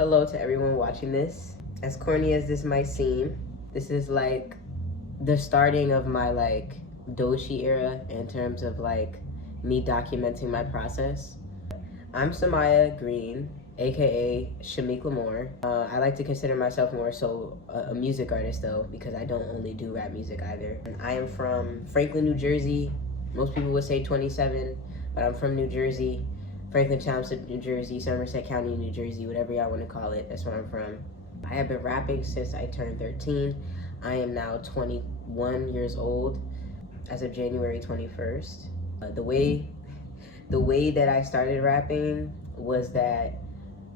Hello to everyone watching this. As corny as this might seem, this is like the starting of my Doechii era in terms of me documenting my process. I'm Samaya Green, aka shmklmr. I like to consider myself more so a music artist though, because I don't only do rap music either. And I am from Franklin, New Jersey. Most people would say 27, but I'm from New Jersey. Franklin Township, New Jersey, Somerset County, New Jersey, whatever y'all want to call it. That's where I'm from. I have been rapping since I turned 13. I am now 21 years old as of January 21st. The way that I started rapping was that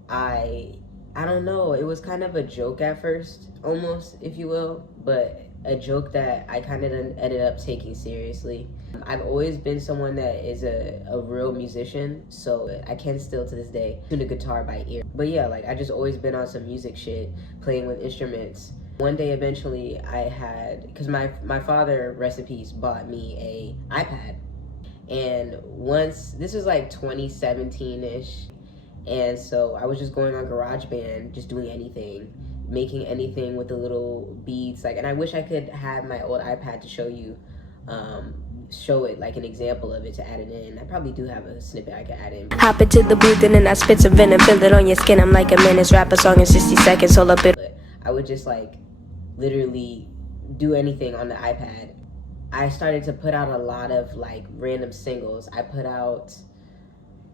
I don't know, it was kind of a joke at first, almost, if you will, but a joke that I kind of ended up taking seriously. I've always been someone that is a real musician, so I can still to this day tune a guitar by ear. But yeah, I just always been on some music shit, playing with instruments. One day eventually I had, because my father, rest in peace, bought me a iPad. And once, this was 2017-ish, and so I was just going on GarageBand, just doing anything, making anything with the little beats, and I wish I could have my old iPad to show you, show it an example of it to add it in. I probably do have a snippet I can add in. Hop into the booth and then I spit some venom, feel it on your skin. I'm like a menace, rap a song in 60 seconds, hold up it. But I would just literally do anything on the iPad. I started to put out a lot of random singles. I put out,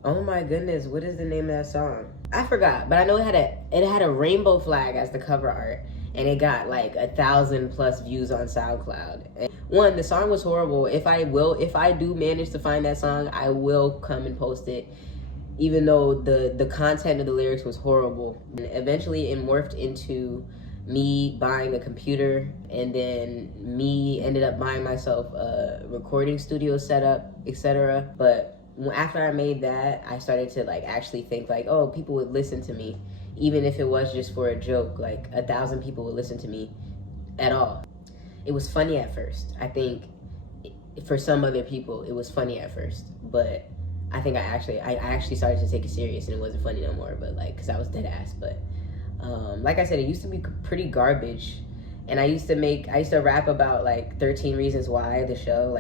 oh my goodness, what is the name of that song? I forgot, but I know it had a rainbow flag as the cover art, and it got 1,000+ views on SoundCloud. And one, the song was horrible. If I do manage to find that song, I will come and post it, even though the content of the lyrics was horrible. And eventually it morphed into me buying a computer, and then me ended up buying myself a recording studio setup, etc. But after I made that, I started to actually think oh, people would listen to me, even if it was just for a joke. 1,000 people would listen to me at all. It was funny at first. I think for some other people it was funny at first, but I think I actually started to take it serious, and it wasn't funny no more, but because I was dead ass. But like I said, it used to be pretty garbage, and I used to rap about 13 Reasons Why, the show,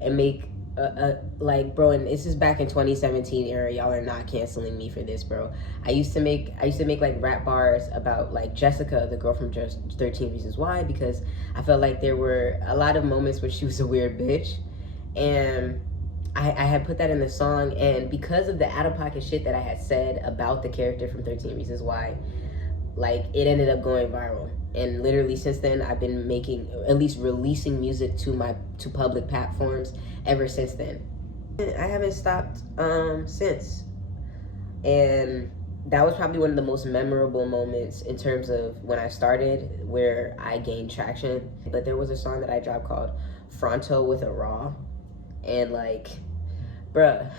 and make bro, and this is back in 2017 era. Y'all are not canceling me for this, bro. I used to make rap bars about Jessica, the girl from just 13 Reasons Why, because I felt there were a lot of moments where she was a weird bitch, and I had put that in the song. And because of the out-of-pocket shit that I had said about the character from 13 Reasons Why, it ended up going viral. And literally since then, I've been making, at least releasing music to public platforms ever since then. I haven't stopped since. And that was probably one of the most memorable moments in terms of when I started, where I gained traction. But there was a song that I dropped called Fronto with a Raw. And bruh,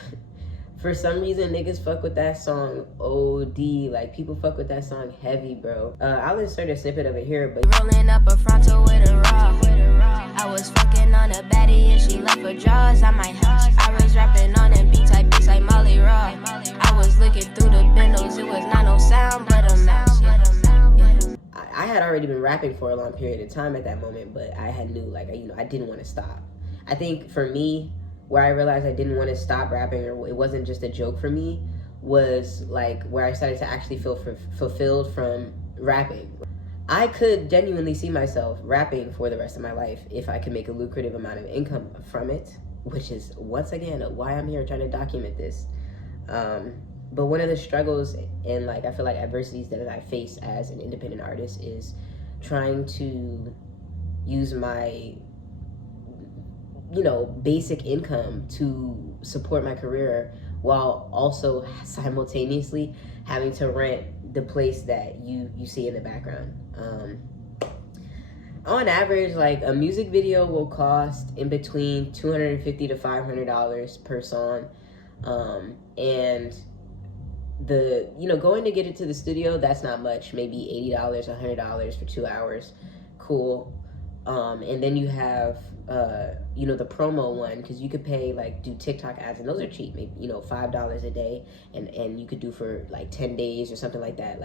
for some reason, niggas fuck with that song OD. People fuck with that song heavy, bro. I'll insert a snippet of it here, but Rolling up a frontal with a raw. I was fucking on a baddie and she left her jaws on my house. I was rapping on them B-type beats like Molly Raw. I was looking through the windows, it was not no sound but a mouse. I had already been rapping for a long period of time at that moment, but I had knew I didn't want to stop. I think for me, where I realized I didn't want to stop rapping, or it wasn't just a joke for me, was where I started to actually feel fulfilled from rapping. I could genuinely see myself rapping for the rest of my life if I could make a lucrative amount of income from it, which is, once again, why I'm here trying to document this. But one of the struggles and I feel adversities that I face as an independent artist is trying to use my basic income to support my career, while also simultaneously having to rent the place that you see in the background. On average, a music video will cost in between $250 to $500 per song, and going to get it to the studio, that's not much, maybe $80, $100 for 2 hours, cool. And then you have the promo one, because you could pay do TikTok ads, and those are cheap, maybe $5 a day, and you could do for 10 days or something like that.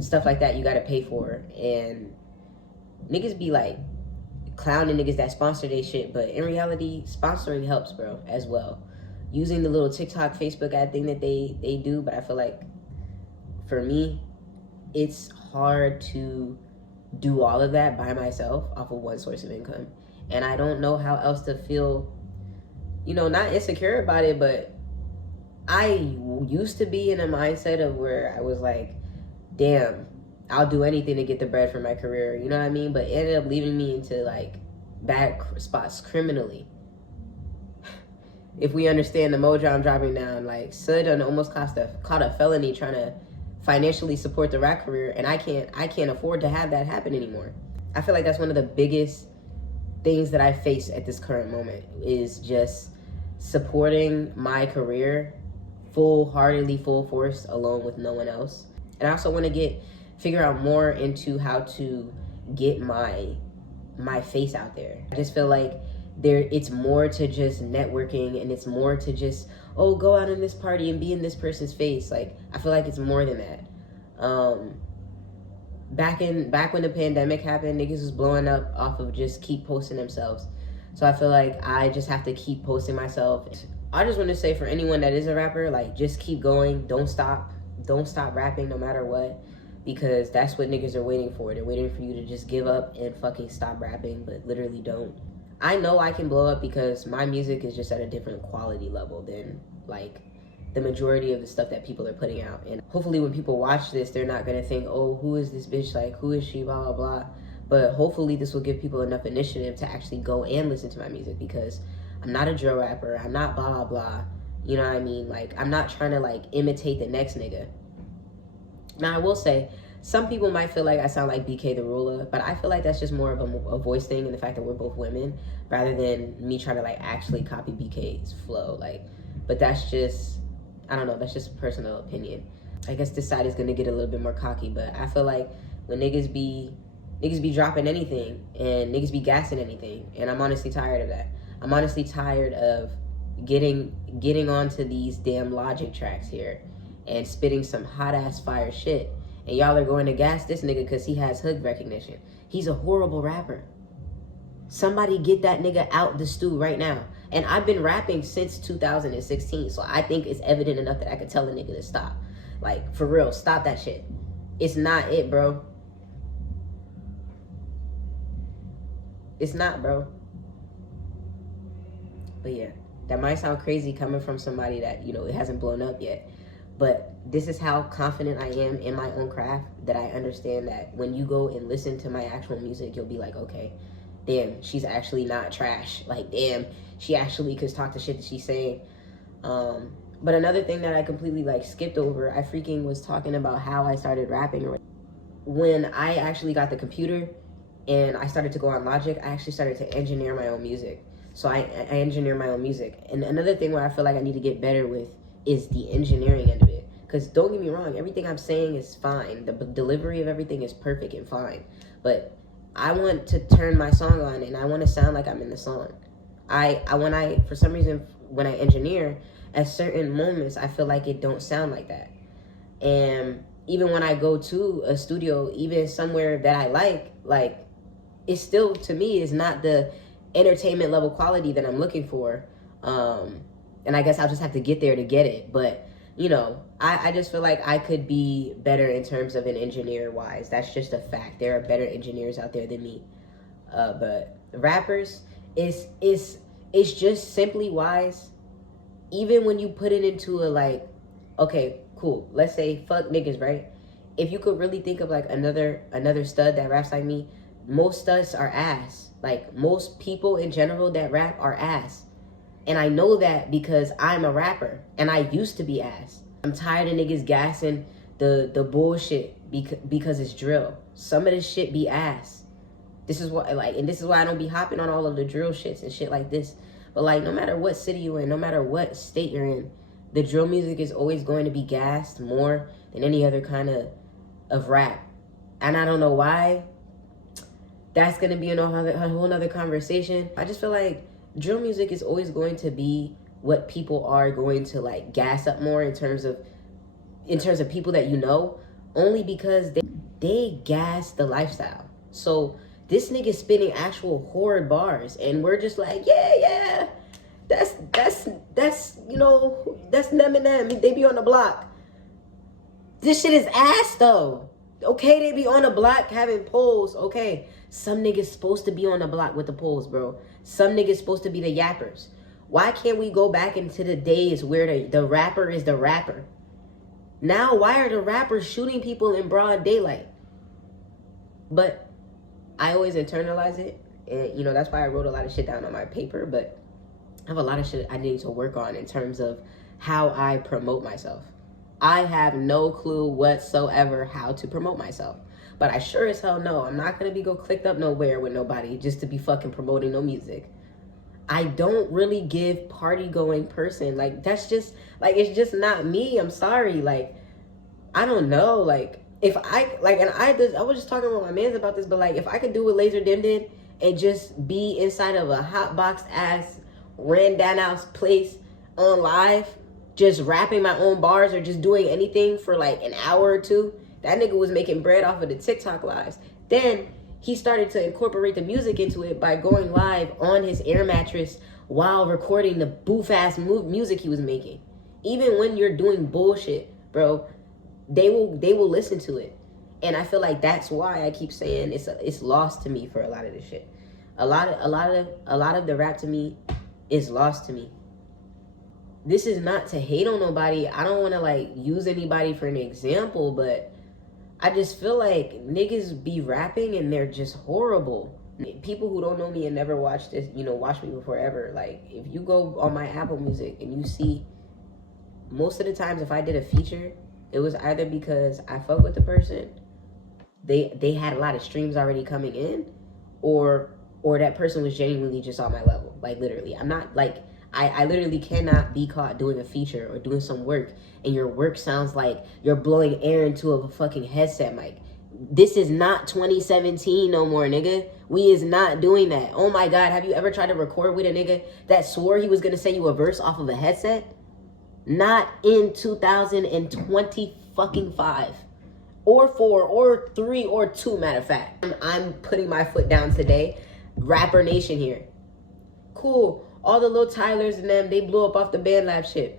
stuff like that you gotta pay for. And niggas be like clowning niggas that sponsor they shit, but in reality, sponsoring helps, bro, as well. Using the little TikTok, Facebook ad thing that they do, but I feel like for me, it's hard to do all of that by myself off of one source of income. And I don't know how else to feel, not insecure about it, but I used to be in a mindset of where I was like, damn, I'll do anything to get the bread for my career, you know what I mean? But it ended up leaving me into like bad spots criminally. If we understand the mojo I'm dropping down, like Sud almost caught a felony trying to financially support the rap career, and I can't afford to have that happen anymore. I feel like that's one of the biggest things that I face at this current moment is just supporting my career full-heartedly, full force, alone with no one else. And I also want to figure out more into how to get my face out there. I just feel like it's more to just networking, and it's more to just, oh, go out in this party and be in this person's face. Like, I feel like it's more than that. Back when the pandemic happened, niggas was blowing up off of just keep posting themselves. So I feel like I just have to keep posting myself. I just want to say for anyone that is a rapper, like, just keep going. Don't stop rapping no matter what, because that's what niggas are waiting for. They're waiting for you to just give up and fucking stop rapping, but literally don't. I know I can blow up because my music is just at a different quality level than like the majority of the stuff that people are putting out. And hopefully when people watch this, they're not gonna think, oh, who is this bitch? Like, who is she? Blah, blah, blah. But hopefully this will give people enough initiative to actually go and listen to my music, because I'm not a drill rapper. I'm not blah, blah, blah. You know what I mean? Like, I'm not trying to like imitate the next nigga. Now I will say, some people might feel like I sound like BK the Ruler, but I feel like that's just more of a voice thing, and the fact that we're both women, rather than me trying to like actually copy BK's flow. Like, but that's just, I don't know, that's just personal opinion. I guess this side is gonna get a little bit more cocky, but I feel like when niggas be dropping anything and niggas be gassing anything, and I'm honestly tired of that. I'm honestly tired of getting onto these damn Logic tracks here and spitting some hot ass fire shit. And y'all are going to gas this nigga because he has hood recognition. He's a horrible rapper. Somebody get that nigga out the stew right now. And I've been rapping since 2016, so I think it's evident enough that I could tell a nigga to stop. Like, for real, stop that shit. It's not it, bro. It's not, bro. But yeah, that might sound crazy coming from somebody that, it hasn't blown up yet. But this is how confident I am in my own craft, that I understand that when you go and listen to my actual music, you'll be like, okay, damn, she's actually not trash. Like, damn, she actually could talk the shit that she's saying. But another thing that I completely like skipped over, I freaking was talking about how I started rapping. When I actually got the computer and I started to go on Logic, I actually started to engineer my own music. So I engineer my own music. And another thing where I feel like I need to get better with is the engineering end of it. Because don't get me wrong, everything I'm saying is fine. The delivery of everything is perfect and fine. But I want to turn my song on and I want to sound like I'm in the song. For some reason, when I engineer, at certain moments, I feel like it don't sound like that. And even when I go to a studio, even somewhere that I like, it still, to me, is not the entertainment level quality that I'm looking for. And I guess I'll just have to get there to get it. But, I just feel like I could be better in terms of an engineer-wise. That's just a fact. There are better engineers out there than me. But rappers, it's just simply wise. Even when you put it into a, like, okay, cool. Let's say, fuck niggas, right? If you could really think of, like, another stud that raps like me, most studs are ass. Like, most people in general that rap are ass. And I know that because I'm a rapper and I used to be ass. I'm tired of niggas gassing the bullshit because it's drill. Some of this shit be ass. This is why I don't be hopping on all of the drill shits and shit like this. But like, no matter what city you're in, no matter what state you're in, the drill music is always going to be gassed more than any other kind of rap. And I don't know why. That's going to be a whole nother conversation. I just feel like drill music is always going to be what people are going to like gas up more in terms of people that you know. only because they gas the lifestyle. So this nigga spitting actual horrid bars, and we're just like, yeah, that's you know, that's them and them. They be on the block. This shit is ass though. Okay, they be on the block having polls. Okay, some niggas supposed to be on the block with the polls, bro. Some niggas supposed to be the yappers. Why can't we go back into the days where the rapper is the rapper? Now, why are the rappers shooting people in broad daylight? But I always internalize it. And, you know, that's why I wrote a lot of shit down on my paper. But I have a lot of shit I need to work on in terms of how I promote myself. I have no clue whatsoever how to promote myself. But I sure as hell know I'm not going to be go clicked up nowhere with nobody just to be fucking promoting no music. I don't really give party going person. Like, that's just, like, it's just not me. I'm sorry. Like, I don't know. Like, if I, like, and I was just talking with my mans about this, but like, if I could do what Laser Dim did and just be inside of a hot box ass, ran down house place on live, just rapping my own bars or just doing anything for like an hour or two, that nigga was making bread off of the TikTok lives. Then he started to incorporate the music into it by going live on his air mattress while recording the boof ass music he was making. Even when you're doing bullshit, bro, they will listen to it. And I feel like that's why I keep saying it's lost to me for a lot of this shit. A lot of the rap to me is lost to me. This is not to hate on nobody. I don't want to like use anybody for an example, but I just feel like niggas be rapping and they're just horrible. People who don't know me and never watched this, you know, watch me before ever. Like, if you go on my Apple Music and you see, most of the times if I did a feature, it was either because I fuck with the person, they had a lot of streams already coming in, or that person was genuinely just on my level. Like, literally, I'm not like, I literally cannot be caught doing a feature or doing some work and your work sounds like you're blowing air into a fucking headset mic. This is not 2017 no more, nigga. We is not doing that. Oh my God, have you ever tried to record with a nigga that swore he was gonna say you a verse off of a headset? Not in 2020 fucking 5 or 4 or 3 or 2, matter of fact. I'm putting my foot down today. Rapper Nation here. Cool. All the little Tylers and them, they blew up off the BandLab shit.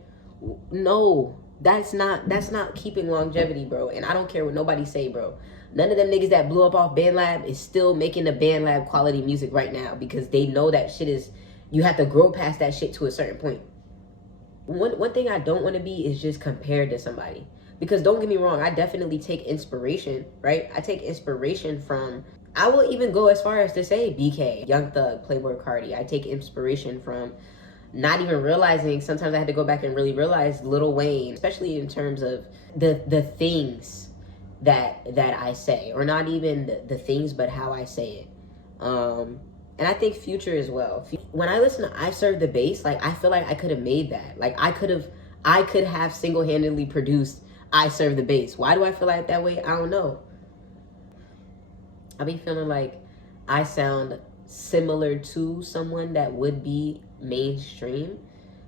No, that's not keeping longevity, bro. And I don't care what nobody say, bro. None of them niggas that blew up off BandLab is still making the BandLab quality music right now because they know that shit is, you have to grow past that shit to a certain point. One thing I don't want to be is just compared to somebody. Because don't get me wrong, I definitely take inspiration, right? I take inspiration from, I will even go as far as to say BK, Young Thug, Playboi Carti. I take inspiration from, not even realizing, sometimes I had to go back and really realize, Lil Wayne, especially in terms of the things that I say, or not even the things, but how I say it. And I think Future as well. When I listen to I Serve the Bass, like, I feel like I could have made that. Like, I could have single-handedly produced I Serve the Bass. Why do I feel like that way? I don't know. I be feeling like I sound similar to someone that would be mainstream,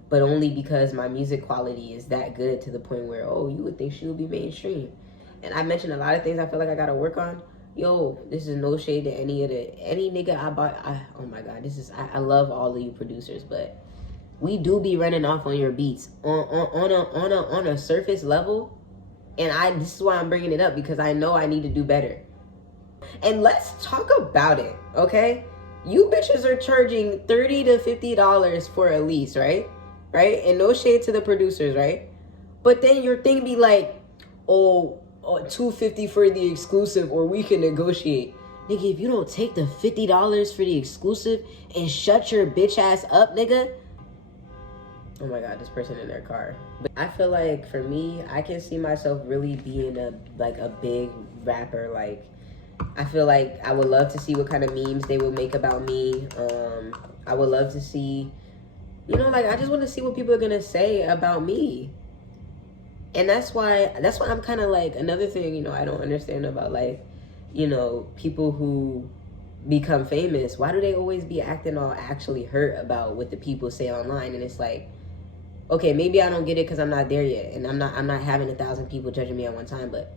but only because my music quality is that good to the point where, oh, you would think she would be mainstream. And I mentioned a lot of things I feel like I gotta work on. Yo, this is no shade to any nigga I bought. Oh my God, I love all of you producers, but we do be running off on your beats on a surface level. And this is why I'm bringing it up, because I know I need to do better. And let's talk about it, okay? You bitches are charging $30 to $50 for a lease, right? Right? And no shade to the producers, right? But then your thing be like, oh, $250 for the exclusive, or we can negotiate. Nigga, if you don't take the $50 for the exclusive and shut your bitch ass up, nigga. Oh my God, this person in their car. But I feel like for me, I can see myself really being a big rapper. Like, I feel like I would love to see what kind of memes they would make about me. I would love to see, you know, like, I just want to see what people are gonna say about me. And that's why I'm kind of like, another thing, you know, I don't understand about, like, you know, people who become famous. Why do they always be acting all actually hurt about what the people say online? And it's like, okay, maybe I don't get it because I'm not there yet, and I'm not having 1,000 people judging me at one time, but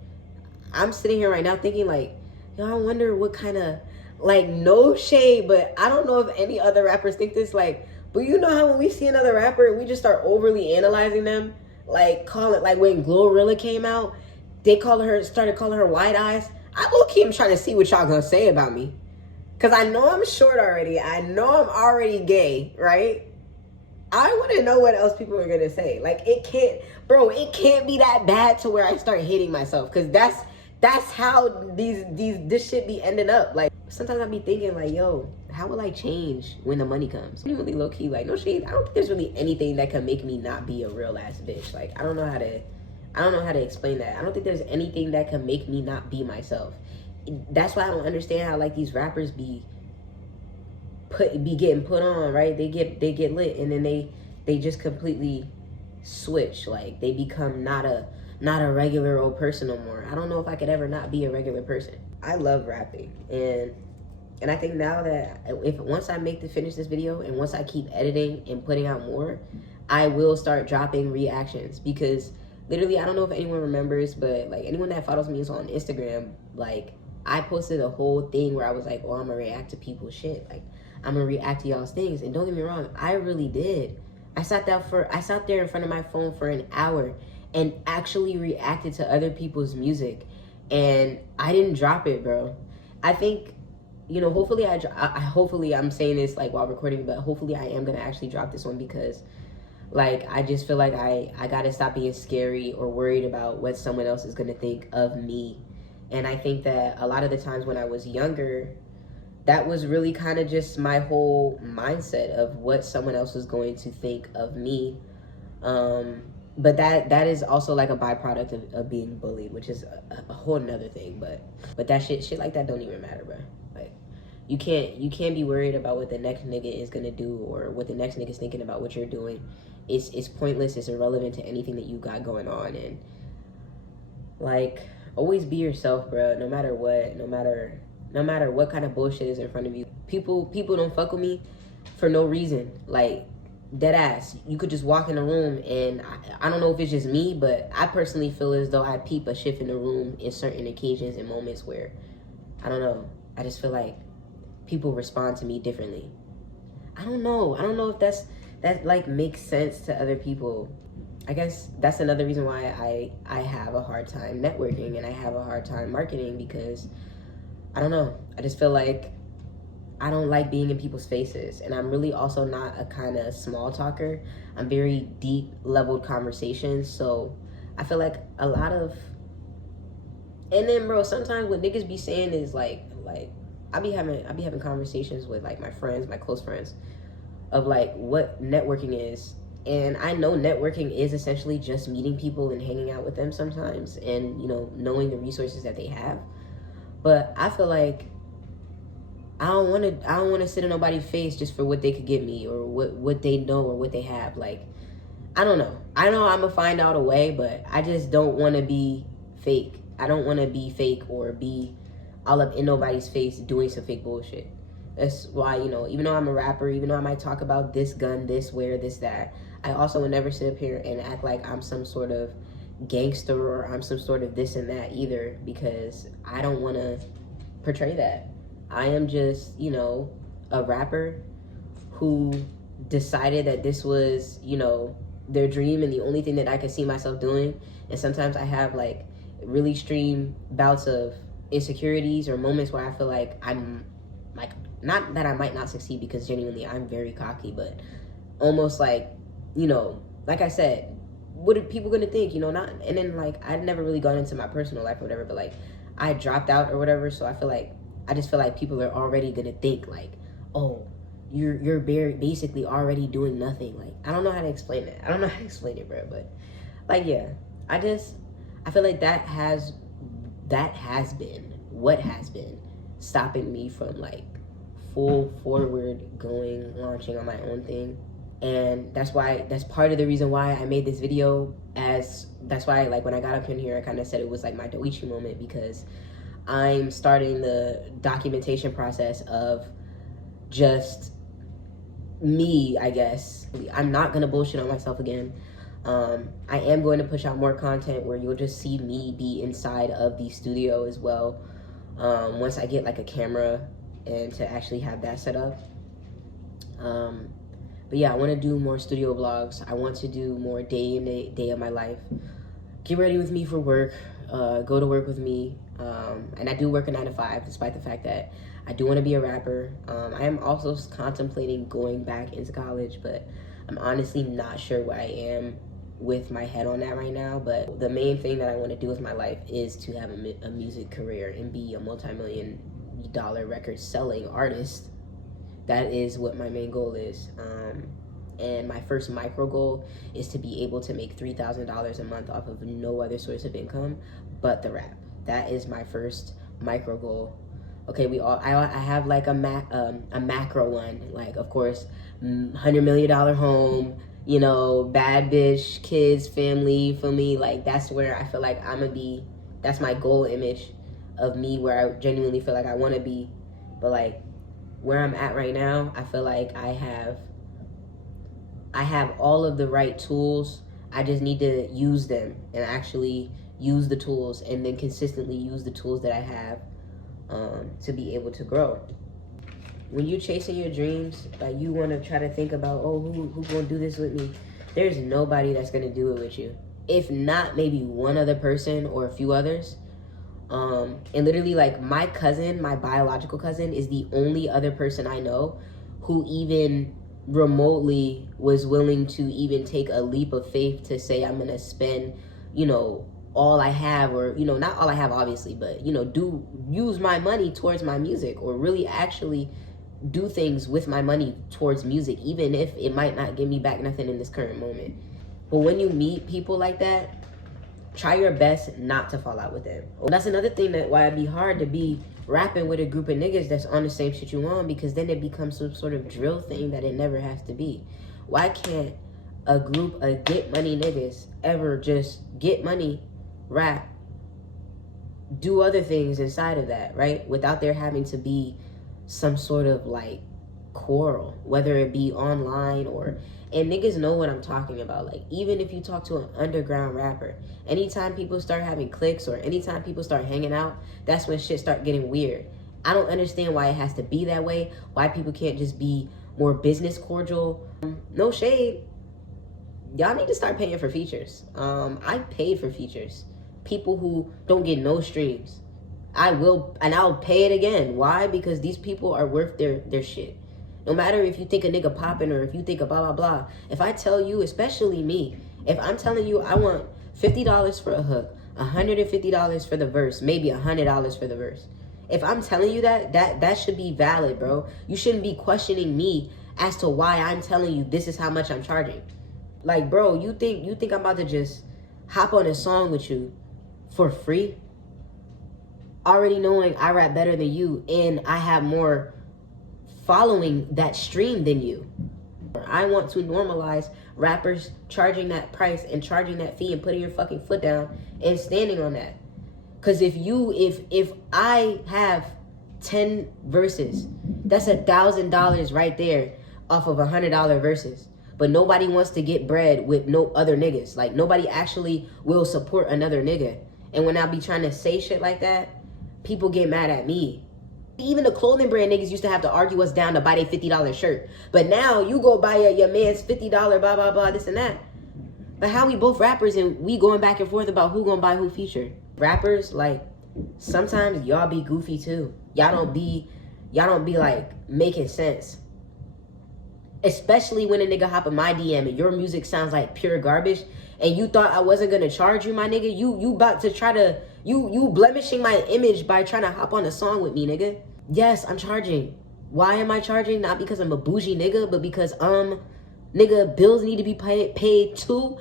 I'm sitting here right now thinking like, yo, I wonder what kind of, like, no shade, but I don't know if any other rappers think this, like, but you know how when we see another rapper and we just start overly analyzing them, like call it, like when Glorilla came out, they started calling her wide eyes. I low-key am trying to see what y'all gonna say about me. Cause I know I'm short already. I know I'm already gay, right? I want to know what else people are gonna say. Like, it can't be that bad to where I start hating myself. Cause that's how this shit be ending up. Like, sometimes I be thinking like, yo, how will I change when the money comes? Really low key, like, no shade. I don't think there's really anything that can make me not be a real ass bitch. Like, I don't know how to explain that. I don't think there's anything that can make me not be myself. That's why I don't understand how like these rappers be getting put on, right? They get lit and then they just completely switch. Like, they become not a regular old person no more. I don't know if I could ever not be a regular person. I love rapping, and I think now that once I finish this video and once I keep editing and putting out more, I will start dropping reactions, because literally, I don't know if anyone remembers, but like anyone that follows me on Instagram, like I posted a whole thing where I was like, oh, I'm gonna react to people's shit. Like, I'm gonna react to y'all's things. And don't get me wrong, I really did. I sat there in front of my phone for an hour and actually reacted to other people's music. And I didn't drop it, bro. I think, you know, hopefully hopefully I'm saying this like while recording, but hopefully I am gonna actually drop this one, because like, I just feel like I gotta stop being scary or worried about what someone else is gonna think of me. And I think that a lot of the times when I was younger, that was really kind of just my whole mindset of what someone else was going to think of me. But that is also like a byproduct of being bullied, which is a whole nother thing. But that shit like that don't even matter, bro. Like, you can't be worried about what the next nigga is gonna do or what the next nigga is thinking about what you're doing. It's pointless. It's irrelevant to anything that you got going on. And like, always be yourself, bro. No matter what kind of bullshit is in front of you. People don't fuck with me for no reason. Like, dead ass. You could just walk in a room and I don't know if it's just me, but I personally feel as though I peep a shift in the room in certain occasions and moments where, I don't know, I just feel like people respond to me differently. I don't know if that like makes sense to other people. I guess that's another reason why I have a hard time networking and I have a hard time marketing, because I don't know. I just feel like I don't like being in people's faces. And I'm really also not a kind of small talker. I'm very deep leveled conversations. So I feel like a lot of, and then bro, sometimes what niggas be saying is like I be having conversations with like my friends, my close friends, of like what networking is. And I know networking is essentially just meeting people and hanging out with them sometimes and, you know, knowing the resources that they have. But I feel like I don't want to sit in nobody's face just for what they could give me or what they know or what they have. Like, I don't know. I know I'm gonna find out a way, but I just don't want to be fake. I don't want to be fake or be all up in nobody's face doing some fake bullshit. That's why, you know, even though I'm a rapper, even though I might talk about this gun, this, where, this, that, I also would never sit up here and act like I'm some sort of gangster or I'm some sort of this and that either, because I don't want to portray that. I am just, you know, a rapper who decided that this was, you know, their dream and the only thing that I could see myself doing. And sometimes I have like really extreme bouts of insecurities or moments where I feel like I'm like, not that I might not succeed, because genuinely I'm very cocky, but almost like, you know, like I said, what are people gonna think, you know? Not, and then like I'd never really gone into my personal life or whatever, but like I dropped out or whatever, so I just feel like people are already gonna think like, oh, you're basically already doing nothing. Like, I don't know how to explain it. I don't know how to explain it, bro, but like, yeah, I feel like that has been what has been stopping me from like full forward going, launching on my own thing. And that's part of the reason why I made this video. That's why, like, when I got up in here, I kind of said it was like my Doechii moment, because I'm starting the documentation process of just me, I guess. I'm not gonna bullshit on myself again. I am going to push out more content where you'll just see me be inside of the studio as well. Once I get like a camera and to actually have that set up. But yeah, I want to do more studio vlogs. I want to do more day in day of my life. Get ready with me for work. Go to work with me. And I do work a 9 to 5, despite the fact that I do want to be a rapper. I am also contemplating going back into college, but I'm honestly not sure where I am with my head on that right now. But the main thing that I want to do with my life is to have a music career and be a multi-million-dollar record selling artist. That is what my main goal is. And my first micro goal is to be able to make $3,000 a month off of no other source of income but the rap. That is my first micro goal. Okay, I have like a macro one, like of course, $100 million home, you know, bad bitch, kids, family, for me, like that's where I feel like I'm gonna be. That's my goal image of me, where I genuinely feel like I want to be. But like where I'm at right now, I feel like I have all of the right tools. I just need to use them and actually use the tools, and then consistently use the tools that I have to be able to grow. When you chasing your dreams, like you want to try to think about, oh, who gonna do this with me? There's nobody that's gonna do it with you. If not, maybe one other person or a few others. And literally, like my cousin, my biological cousin, is the only other person I know who even remotely was willing to even take a leap of faith to say, I'm gonna spend, you know, all I have, or, you know, not all I have obviously, but, you know, use my money towards my music, or really actually do things with my money towards music, even if it might not give me back nothing in this current moment. But when you meet people like that, try your best not to fall out with them. That's another thing why it'd be hard to be rapping with a group of niggas that's on the same shit you on, because then it becomes some sort of drill thing that it never has to be. Why can't a group of get money niggas ever just get money, rap, do other things inside of that, right? Without there having to be some sort of like quarrel, whether it be online or, and niggas know what I'm talking about. Like, even if you talk to an underground rapper, anytime people start having cliques or anytime people start hanging out, that's when shit start getting weird. I don't understand why it has to be that way, why people can't just be more business cordial. No shade. Y'all need to start paying for features. I paid for features. People who don't get no streams. I will, and I'll pay it again. Why? Because these people are worth their shit. No matter if you think a nigga popping or if you think a blah, blah, blah. If I tell you, especially me, if I'm telling you I want $50 for a hook, $150 for the verse, maybe $100 for the verse. If I'm telling you that should be valid, bro. You shouldn't be questioning me as to why I'm telling you this is how much I'm charging. Like, bro, you think I'm about to just hop on a song with you for free? Already knowing I rap better than you and I have more following that stream than you. I want to normalize rappers charging that price and charging that fee and putting your fucking foot down and standing on that. Cause if I have 10 verses, that's $1,000 right there off of $100 verses. But nobody wants to get bread with no other niggas. Like, nobody actually will support another nigga. And when I be trying to say shit like that, people get mad at me. Even the clothing brand niggas used to have to argue us down to buy their $50 shirt. But now you go buy your man's $50 blah, blah, blah, this and that. But how we both rappers and we going back and forth about who gonna buy who feature. Rappers, like, sometimes y'all be goofy too. Y'all don't be like making sense. Especially when a nigga hop in my DM and your music sounds like pure garbage and you thought I wasn't gonna charge you, my nigga. You about to try to, you blemishing my image by trying to hop on a song with me, nigga. Yes, I'm charging. Why am I charging? Not because I'm a bougie nigga, but because, nigga, bills need to be paid too.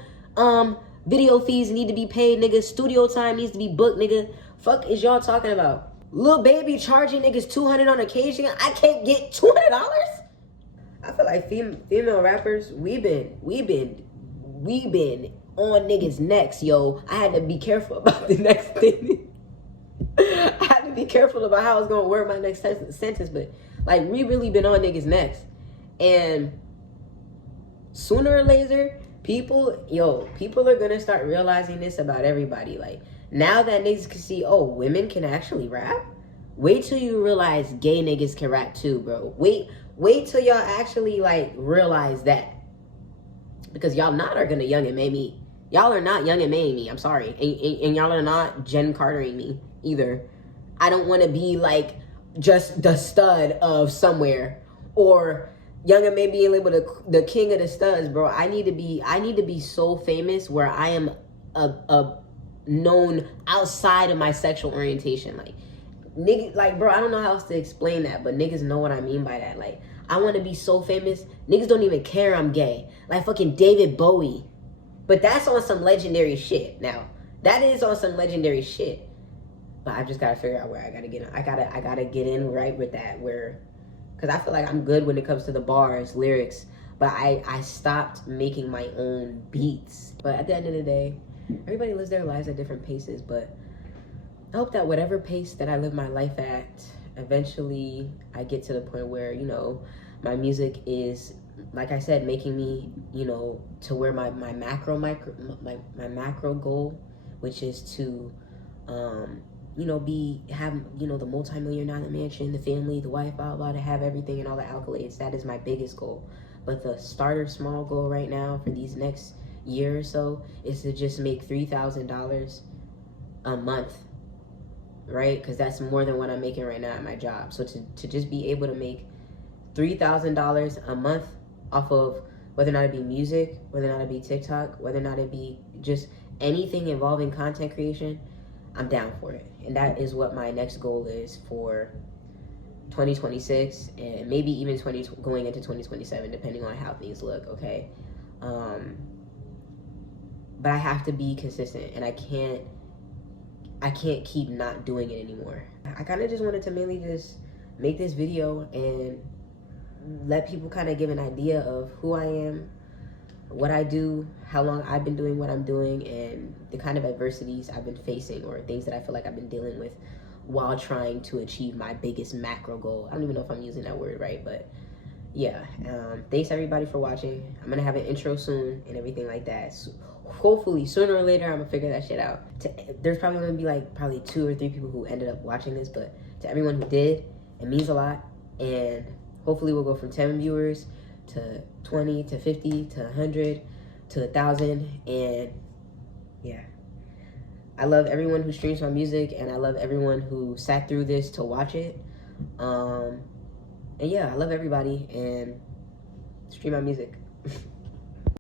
Video fees need to be paid, nigga. Studio time needs to be booked, nigga. Fuck is y'all talking about? Lil Baby charging niggas $200 on occasion. I can't get $200? I feel like female rappers, we been on niggas' necks, yo. I had to be careful about the next thing. I had to be careful about how I was gonna word my next sentence, but like, we really been on niggas' necks. And sooner or later, People are gonna start realizing this about everybody. Like, now that niggas can see, oh, women can actually rap. Wait till you realize gay niggas can rap too, bro. Wait till y'all actually like realize that, because y'all not are gonna young and may me. Y'all are not young and may me. I'm sorry, and y'all are not Jen Cartering me either. I don't want to be like just the stud of somewhere, or young and may being labeled the king of the studs, bro. I need to be so famous where I am a known outside of my sexual orientation. Like, niggas, like, bro, I don't know how else to explain that, but niggas know what I mean by that. Like, I want to be so famous, niggas don't even care I'm gay. Like fucking David Bowie. But that's on some legendary shit. Now, that is on some legendary shit. But I've just got to figure out where I got to get in. I gotta get in right with that, where, because I feel like I'm good when it comes to the bars, lyrics, but I stopped making my own beats. But at the end of the day, everybody lives their lives at different paces, but I hope that whatever pace that I live my life at, eventually I get to the point where, you know, my music is, like I said, making me, you know, to where my macro goal, which is to, you know, have, you know, the multi-million-dollar mansion, the family, the wife, blah, blah, to have everything and all the accolades. That is my biggest goal. But the starter small goal right now for these next year or so is to just make $3,000 a month, right? Because that's more than what I'm making right now at my job. So to just be able to make $3,000 a month off of whether or not it be music, whether or not it be TikTok, whether or not it be just anything involving content creation, I'm down for it. And that is what my next goal is for 2026, and maybe even going into 2027, depending on how things look, okay? But I have to be consistent, and I can't keep not doing it anymore. I kind of just wanted to mainly just make this video and let people kind of give an idea of who I am, what I do, how long I've been doing what I'm doing, and the kind of adversities I've been facing, or things that I feel like I've been dealing with while trying to achieve my biggest macro goal. I don't even know if I'm using that word right, but yeah. Thanks everybody for watching. I'm gonna have an intro soon and everything like that. So hopefully sooner or later I'm gonna figure that shit out. There's probably gonna be like probably 2 or 3 people who ended up watching this, but to everyone who did, it means a lot. And hopefully we'll go from 10 viewers to 20 to 50 to 100 to 1,000. And yeah, I love everyone who streams my music, and I love everyone who sat through this to watch it. And yeah, I love everybody, and stream my music.